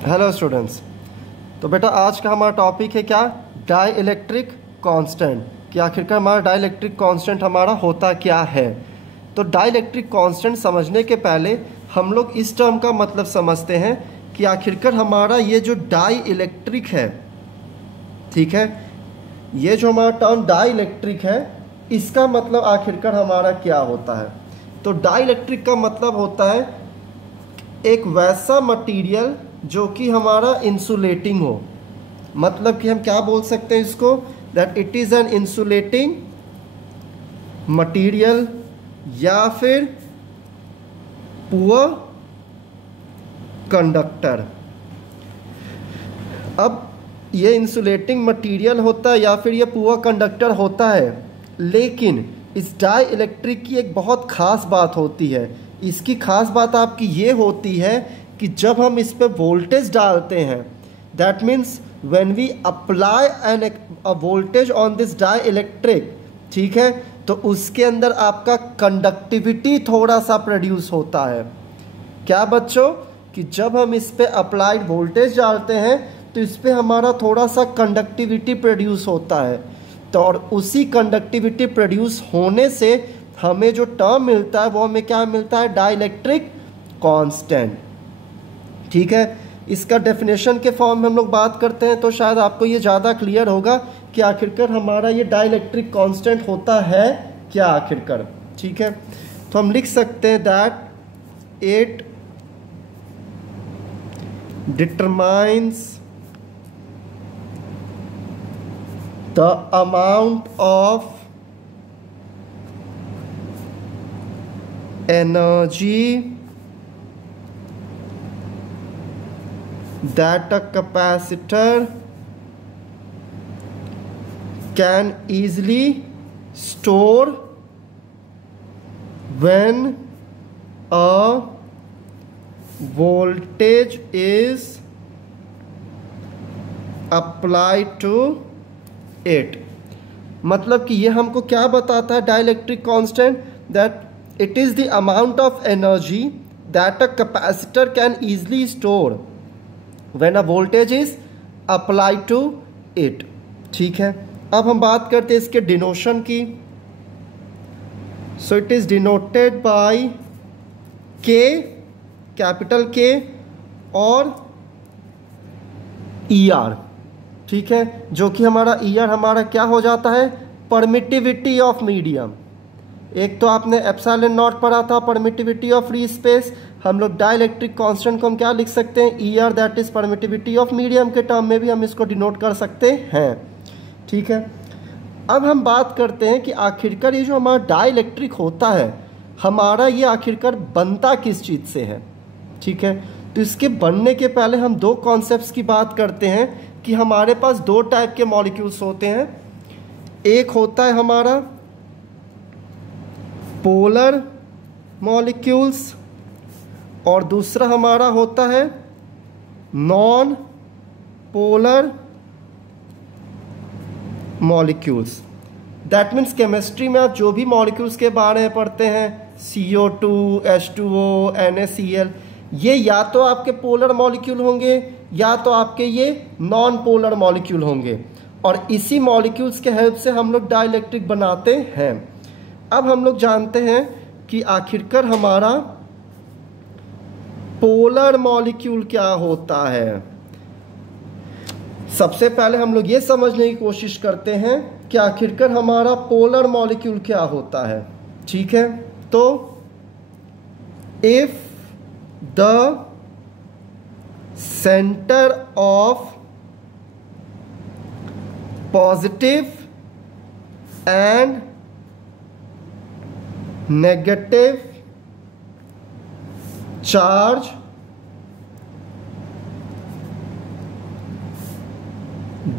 Hello students. तो बेटा आज का हमारा टॉपिक है क्या, डाई इलेक्ट्रिक कांस्टेंट। कि आखिरकार हमारा डाई इलेक्ट्रिक कांस्टेंट हमारा होता क्या है। तो डाई इलेक्ट्रिक कांस्टेंट समझने के पहले हम लोग इस टर्म का मतलब समझते हैं कि आखिरकार हमारा ये जो डाई इलेक्ट्रिक है, ठीक है, ये जो हमारा टर्म डाई इलेक्ट्रिक है इसका मतलब आखिरकार हमारा क्या होता है। तो डाई इलेक्ट्रिक का मतलब होता है एक वैसा मटेरियल जो कि हमारा इंसुलेटिंग हो। मतलब कि हम क्या बोल सकते हैं इसको, that it is an insulating material या फिर पुअर कंडक्टर। अब ये इंसुलेटिंग मटेरियल होता है या फिर ये पुअर कंडक्टर होता है, लेकिन इस डाई इलेक्ट्रिक की एक बहुत ख़ास बात होती है। इसकी ख़ास बात आपकी ये होती है कि जब हम इस पर वोल्टेज डालते हैं, that means when we apply a voltage on this dielectric, ठीक है, तो उसके अंदर आपका कंडक्टिविटी थोड़ा सा प्रोड्यूस होता है। क्या बच्चों, कि जब हम इस पर अप्लाइड वोल्टेज डालते हैं तो इस पर हमारा थोड़ा सा कंडक्टिविटी प्रोड्यूस होता है। तो और उसी कंडक्टिविटी प्रोड्यूस होने से हमें जो टर्म मिलता है वो हमें क्या मिलता है, डाई इलेक्ट्रिक कांस्टेंट। ठीक है, इसका डेफिनेशन के फॉर्म में हम लोग बात करते हैं तो शायद आपको ये ज़्यादा क्लियर होगा कि आखिरकार हमारा ये डाई इलेक्ट्रिक कांस्टेंट होता है क्या आखिरकार। ठीक है, तो हम लिख सकते हैं that it determines the amount of energy that a capacitor can easily store when a voltage is applied to it। मतलब कि ये हमको क्या बताता है dielectric constant, that it is the amount of energy that a capacitor can easily store when a voltage is applied to it। ठीक है, अब हम बात करते हैं इसके डिनोशन की। So it is denoted by के, कैपिटल के और ई आर। ठीक है, जो कि हमारा ई आर हमारा क्या हो जाता है, परमिटिविटी ऑफ मीडियम। एक तो आपने एप्सिलॉन नॉट पढ़ा था, परमिटिविटी ऑफ फ्री स्पेस। हम लोग डाई इलेक्ट्रिक कांस्टेंट को हम क्या लिख सकते हैं, E R, that is permittivity of medium के टर्म में भी हम इसको डिनोट कर सकते हैं। ठीक है, अब हम बात करते हैं कि आखिरकार ये जो हमारा डाई इलेक्ट्रिक होता है हमारा ये आखिरकार बनता किस चीज़ से है। ठीक है, तो इसके बनने के पहले हम दो कॉन्सेप्ट्स की बात करते हैं कि हमारे पास दो टाइप के मॉलिक्यूल्स होते हैं। एक होता है हमारा पोलर मॉलिक्यूल्स और दूसरा हमारा होता है non polar molecules. That means chemistry में आप जो भी मॉलिक्यूल्स के बारे में पढ़ते हैं, CO2, H2O, NaCl, ये या तो आपके पोलर मॉलिक्यूल होंगे या तो आपके ये नॉन पोलर मॉलिक्यूल होंगे, और इसी मॉलिक्यूल्स के हेल्प से हम लोग डाई इलेक्ट्रिक बनाते हैं। अब हम लोग जानते हैं कि आखिरकार हमारा पोलर मॉलिक्यूल क्या होता है। सबसे पहले हम लोग ये समझने की कोशिश करते हैं कि आखिरकार हमारा पोलर मॉलिक्यूल क्या होता है। ठीक है, तो if the centre of positive and negative charge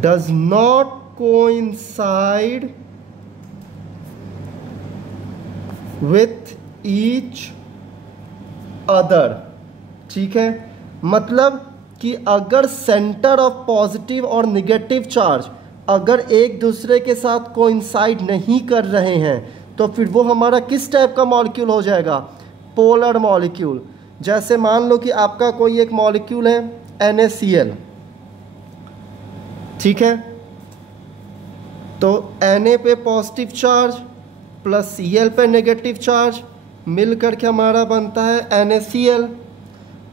does not coincide with each other। ठीक है, मतलब कि अगर सेंटर ऑफ पॉजिटिव और निगेटिव चार्ज अगर एक दूसरे के साथ कोइंसाइड नहीं कर रहे हैं तो फिर वो हमारा किस टाइप का मॉलिक्यूल हो जाएगा, पोलर मॉलिक्यूल। जैसे मान लो कि आपका कोई एक मॉलिक्यूल है NaCl, ठीक है। तो Na पे पॉजिटिव चार्ज प्लस Cl पे नेगेटिव चार्ज मिल करके हमारा बनता है NaCl।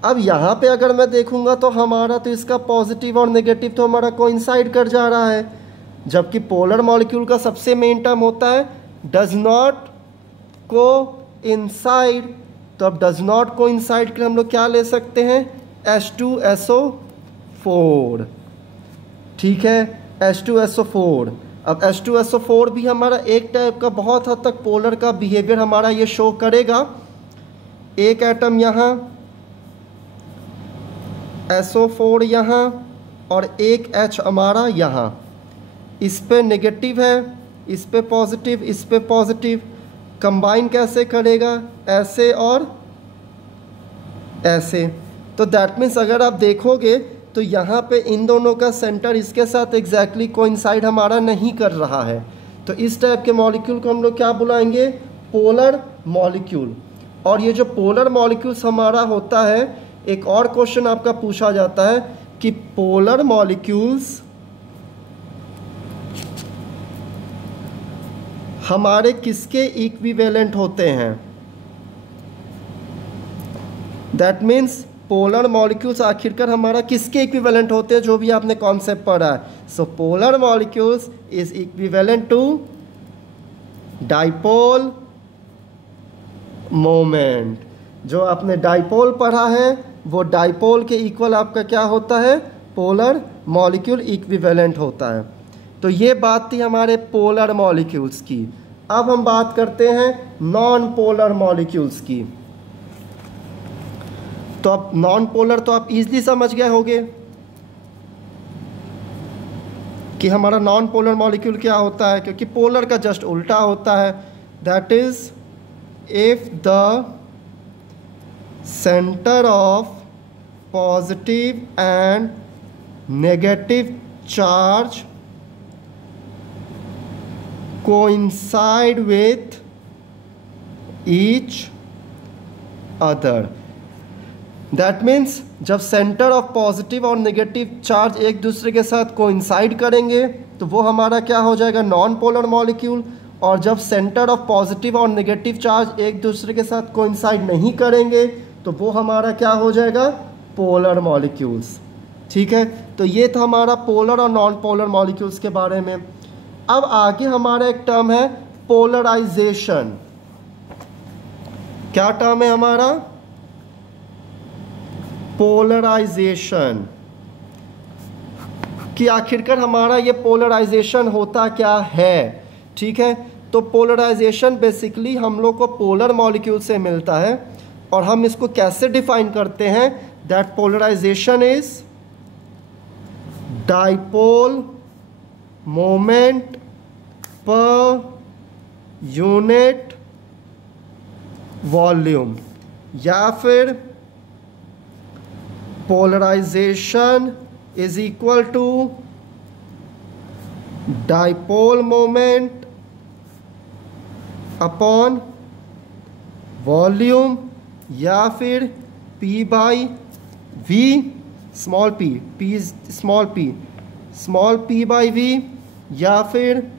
अब यहाँ पे अगर मैं देखूँगा तो हमारा तो इसका पॉजिटिव और नेगेटिव तो हमारा कोइंसाइड कर जा रहा है, जबकि पोलर मॉलिक्यूल का सबसे मेन टर्म होता है डज नॉट कोइंसाइड। तो अब डज नॉट कोइंसाइड के हम लोग क्या ले सकते हैं, H2SO4, ठीक है, H2SO4। अब H2SO4 भी हमारा एक टाइप का बहुत हद तक पोलर का बिहेवियर हमारा ये शो करेगा। एक एटम यहाँ, SO4 यहाँ और एक H हमारा यहाँ, इस पे नेगेटिव है, इस पे पॉजिटिव, इस पे पॉजिटिव, कंबाइन कैसे करेगा, ऐसे और ऐसे। तो दैट मीन्स अगर आप देखोगे तो यहाँ पे इन दोनों का सेंटर इसके साथ एग्जैक्टली कोइंसाइड हमारा नहीं कर रहा है। तो इस टाइप के मॉलिक्यूल को हम लोग क्या बुलाएंगे, पोलर मॉलिक्यूल। और ये जो पोलर मॉलिक्यूल्स हमारा होता है, एक और क्वेश्चन आपका पूछा जाता है कि पोलर मॉलिक्यूल्स हमारे किसके इक्विवेलेंट होते हैं। दैट मीन्स पोलर मॉलिक्यूल्स आखिरकार हमारा किसके इक्विवेलेंट होते हैं, जो भी आपने कॉन्सेप्ट पढ़ा है। So polar molecules is equivalent to dipole moment. जो आपने डाइपोल पढ़ा है वो डाइपोल के इक्वल आपका क्या होता है, पोलर मॉलिक्यूल इक्विवेलेंट होता है। तो ये बात थी हमारे पोलर मॉलिक्यूल्स की। अब हम बात करते हैं नॉन पोलर मॉलिक्यूल्स की। तो अब नॉन पोलर तो आप इजीली समझ गए होंगे कि हमारा नॉन पोलर मॉलिक्यूल क्या होता है, क्योंकि पोलर का जस्ट उल्टा होता है। That is if the centre of positive and negative charge coincide with each other। That means जब सेंटर ऑफ पॉजिटिव और नेगेटिव चार्ज एक दूसरे के साथ कोइंसाइड करेंगे तो वो हमारा क्या हो जाएगा, नॉन पोलर मॉलिक्यूल। और जब सेंटर ऑफ पॉजिटिव और नेगेटिव चार्ज एक दूसरे के साथ कोइंसाइड नहीं करेंगे तो वो हमारा क्या हो जाएगा, पोलर मॉलिक्यूल्स। ठीक है, तो ये था हमारा पोलर और नॉन पोलर मॉलिक्यूल्स के बारे में। अब आगे हमारा एक टर्म है पोलराइजेशन। क्या टर्म है हमारा, पोलराइजेशन। कि आखिरकार हमारा ये पोलराइजेशन होता क्या है। ठीक है, तो पोलराइजेशन बेसिकली हम लोग को पोलर मॉलिक्यूल से मिलता है और हम इसको कैसे डिफाइन करते हैं, that polarization is dipole moment per unit volume, या फिर polarization is equal to dipole moment upon volume, या फिर P by V small p, P small p by V, या फिर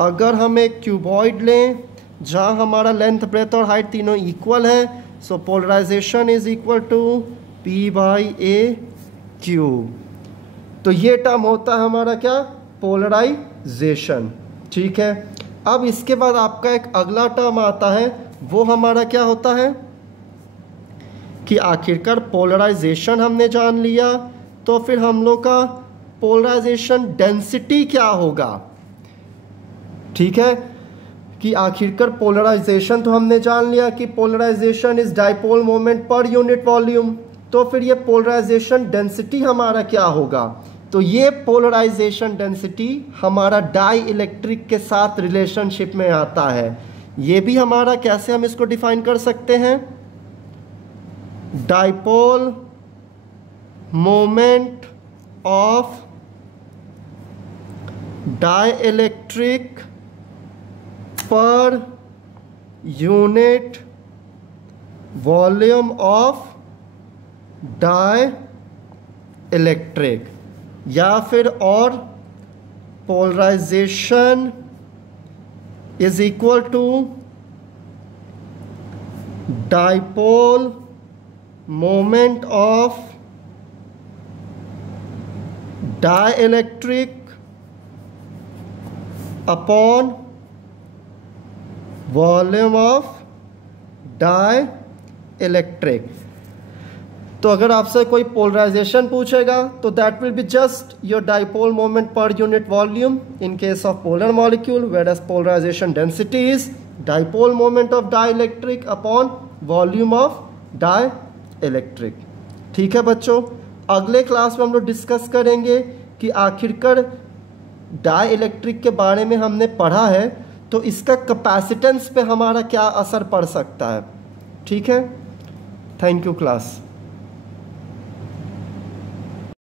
अगर हम एक क्यूबॉइड लें जहाँ हमारा लेंथ ब्रेथ और हाइट तीनों इक्वल है, so polarization is equal to P by A cube. तो ये टर्म होता है हमारा क्या, पोलराइजेशन। ठीक है, अब इसके बाद आपका एक अगला टर्म आता है, वो हमारा क्या होता है कि आखिरकार पोलराइजेशन हमने जान लिया, तो फिर हम लोग का पोलराइजेशन डेंसिटी क्या होगा। ठीक है, कि आखिरकार पोलराइजेशन तो हमने जान लिया कि polarization is dipole moment per unit volume, तो फिर ये पोलराइजेशन डेंसिटी हमारा क्या होगा। तो ये पोलराइजेशन डेंसिटी हमारा डाई इलेक्ट्रिक के साथ रिलेशनशिप में आता है। ये भी हमारा कैसे हम इसको डिफाइन कर सकते हैं, dipole moment of dielectric per unit volume of dielectric, या फिर और polarization is equal to dipole moment of dielectric upon volume of dielectric. तो अगर आपसे कोई पोलराइजेशन पूछेगा तो that will be just your dipole moment per unit volume in case of polar molecule, whereas polarization density is dipole moment of dielectric upon volume of dielectric. ठीक है बच्चों, अगले क्लास में हम लोग discuss करेंगे कि आखिरकार डाई इलेक्ट्रिक के बारे में हमने पढ़ा है तो इसका कैपेसिटेंस पे हमारा क्या असर पड़ सकता है। ठीक है, थैंक यू क्लास।